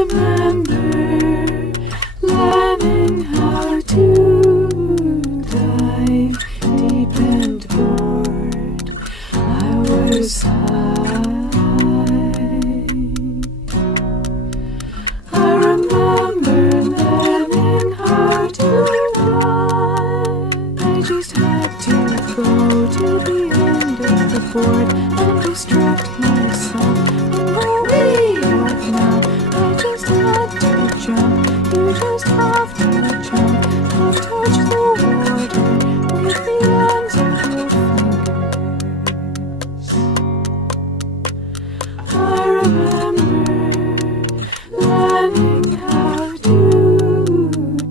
remember learning how to dive deep and bored. I was high. I remember learning how to dive. I just had to go to the end of the board and distract myself and go way up now. I just had to jump. You just have to jump and touch the water with the ends of your fingers. I remember learning how to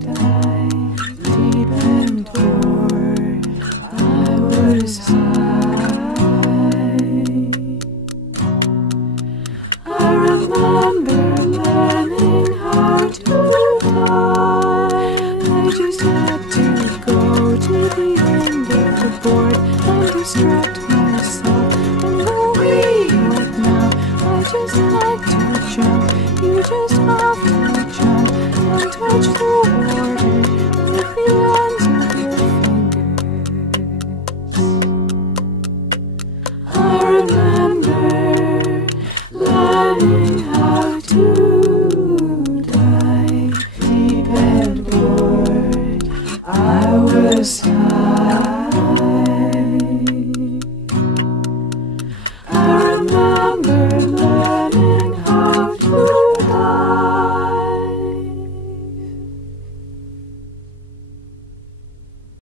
dive deep and bored. I was high. I remember learning how to fly. I just had to go to the end of the board and distract myself and go way up now. I just had to